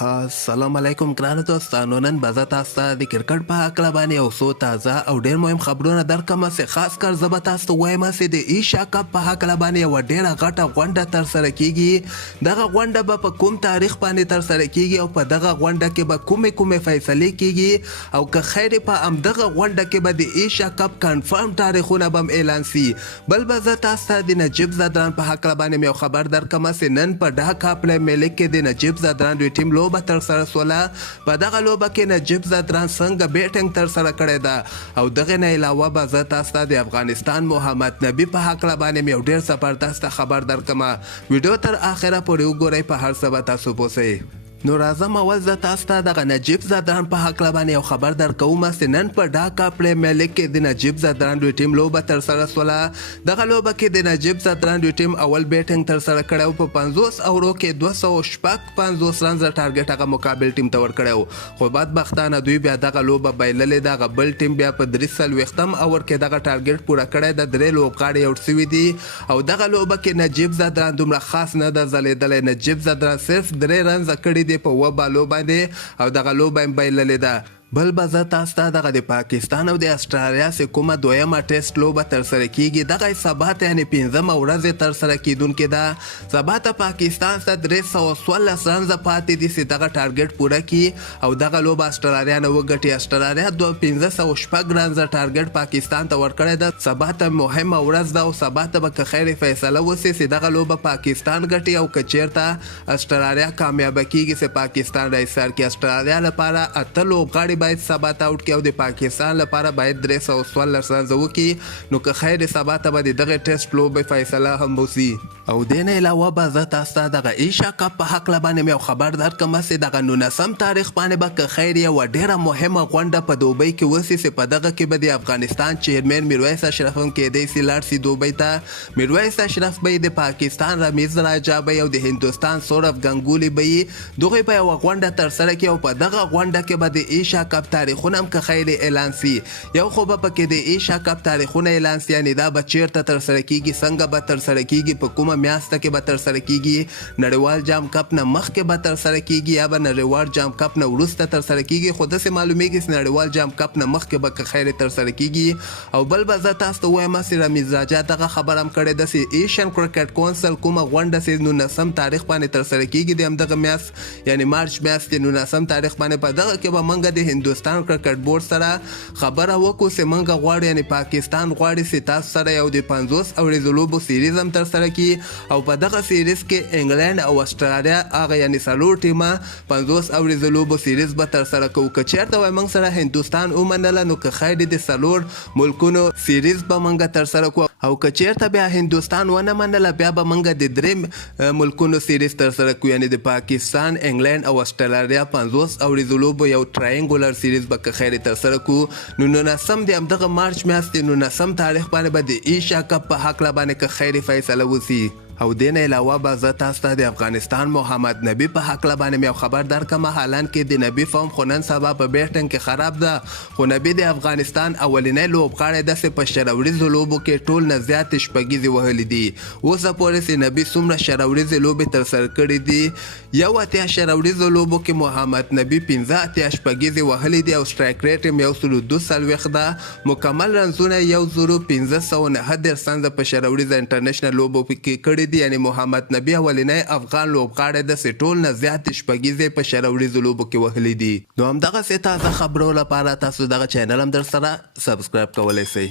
السلام علیکم ګرانو دوستانو. نن به زه تاسو ته د کرکټ په هکله باندې یو څو تازه او ډېر مهم خبرونه درکړم. خاص کر زه به تاسو ته وایم چې د ایشیا کپ په هکله باندې یوه ډېره غټه غونډه ترسره کیږي. دغه غونډه به په کوم تاریخ باندې ترسره کیږي او په دغه غونډه کې به کومې فیصلې کیږي او که خیر په همدغه غونډه کې به د ایشیا کپ کنفرم تاریخونه به هم اعلان سي. بل به زه تاسو ته د نجیب زدران په هکله باندې یو خبر درکړم چې نن په ډاکا پلی ملک کې د نجیب زدران دوی ټیم لوبه ترسره سوله. په دغه لوبه کې نجیب زدران څنګه بیټینګ ترسره کړې ده او دغه نه علاوه به زه تاسو ته د افغانستان محمد نبي په هکله باندې یو ډېر زبردست خبر درکړم. ویډیو تر اخره پورې وګورئ، په هر څه به تاسو پوه سئ. نو راځم اول زه تاسو ته دغه نجیب زدران په هکله باندې یو خبر درکوم چې نن په ډاکا پلی ملک کې د نجیب زدران دوی ټیم لوبه ترسره سوله. دغه لوبه کې د نجیب زدران دوی ټیم اول بیټینګ ترسره کړی او په 50 اورو کې 250 رنز ټارګټ هغه مقابل ټیم ته ورکړی، خو بدبختانه دوی بیا دغه لوبه بایللې. دغه بل ټیم بیا په 43 اور کې دغه ټارګټ پوره کړی د 3 لوبغاړي آوټ سوي دي او دغه لوبه کې نجیب زدران دومره خاص نه ده ځلېدلی. نجیب زدران صرف 3 رنز کړي دي په 2 بالو باندې او دغه لوبه یې بایللې ده. بل به زه تاسو ته دغه د پاکستان او د استرالیا چې کومه دویمه ټیسټ لوبه ترسره کیږي دغه سبا ته یعنې 15مه ورځ ترسره کیدونکې ده. سبا ته پاکستان ته 314 رنزه پاتې دي چې دغه ټارګټ پوره کړي او دغه لوبه استرالیا نه وګټي. استرالیا 1506 رنزه ټارګټ پاکستان ته ورکړی ده. سبا ته مهمه ورځ ده او سبا ته به که خیر فیصله وسي چې دغه لوبه پاکستان ګټي او که چیرته استرالیا کامیابه کیږي چې پاکستان راایستار کړي. استرالیا لپاره 8 لوبغاړي باید سبا ته آوټ کړي او د پاکستان لپاره باید 314 رنزه وکړي. نو که خیر سبا ته به د دغه ټیسټ لوبې فیصله هم وسي. او دې نه علاوه به زه تاسو ته دغه ایشیا کپ په هکله باندې یو خبر درکړم چې دغه 19 تاریخ باندې به که خیر یوه ډېره مهمه غونډه په دوبۍ کې وسي چې په دغه کې به د افغانستان چیرمن میرویس اشرف هم کیدی سي لاړ سي دوبۍ ته. میرویس اشرف به د پاکستان رمیز راجا به او د هندوستان سورف ګنګولي به دغه په یوه غونډه ترسره کړي او په دغه غونډه کې به د ایشیا کپ تاریخونه هم که خیر اعلان سي. یو خو به پکې د ایشیا کپ تاریخونه اعلان سي، یعنې دا به چیرته ترسره کیږي، څنګه به ترسره کیږي، په کومه میاشته کې به ترسره کیږي، نړیوال جام کپ نه مخکې به ترسره کیږي یا به نړیوال جام کپ نه وروسته ترسره کیږي. خو داسې معلومیږي چې نړیوال جام کپ نه مخکې به که خیر ترسره کیږي. او بل به زه تاسو ته وایم چې رمیز راجا دغه خبر هم کړی ده چې ایشین کرکټ کونسل کومه غونډه چې 19 تاریخ باندې ترسره کیږي د همدغه میاشت یعنې مارچ میاشت 19 تاریخ باندې په دغه کې به موږ د هندوستان کرکټ بورډ سره خبره وکړو چې موږ غواړو یعنې پاکستان غواړي چې تاسو سره یو د 50 اوريزو لوبو سیریز هم ترسره کړي او په دغه سیریز کې انګلند او استرالیا هغه یعنې 4 ټیمه 50 اوريزو لوبو سیریز به ترسره کوو. که چېرته وایي موږ سره هندوستان ومنله نو که خیر د 4 ملکونو سیریز به موږ ترسره کوو او که چېرته بیا هندوستان ونه منله بیا به موږ د 3 ملکونو سیریز ترسره کوو، یعنې د پاکستان، انګلند او استرالیا 50 اوريزو لوبو یو ټراینګولر سیریز به که خیر ترسره کوو. نو 19 د همدغه مارچ میاشتې 19 تاریخ باندې به د ایشیا کپ په هکله باندې که خیر فیصله وسي. او دې نه علاوه به زه تاسو ته د افغانستان محمد نبي په هکله باندې یو خبر درکړم. حالان کې د نبي فارم خو نن سبا په بیټینګ کې خراب ده، خو نبي د افغانستان اولنی لوبغاړی داسې په شروریزو لوبو کې ټول نه زیاتې شپږیزې وهلي دي. اوسه پورې چې نبي څومره شروریزې لوبې ترسره کړي دي، یو اتیا شروریزو لوبو کې محمد نبي 15 اتیا شپږیزې وهلي دي او سټرایک ریټ یې 142 ده. مکمل رنزونه 1509 رنزه په شروریزه انټرنیشنل لوبو کې کړي دي، یعنی محمد نبي اولنی افغان لوبغاړی د ټول نه زیاتې شپږیزې په شروریزو لوبو کې وهلي دي. نو همدغسې تازه خبرو لپاره تاسو دغه چینل هم در سره سبسکرایب کولی شئ.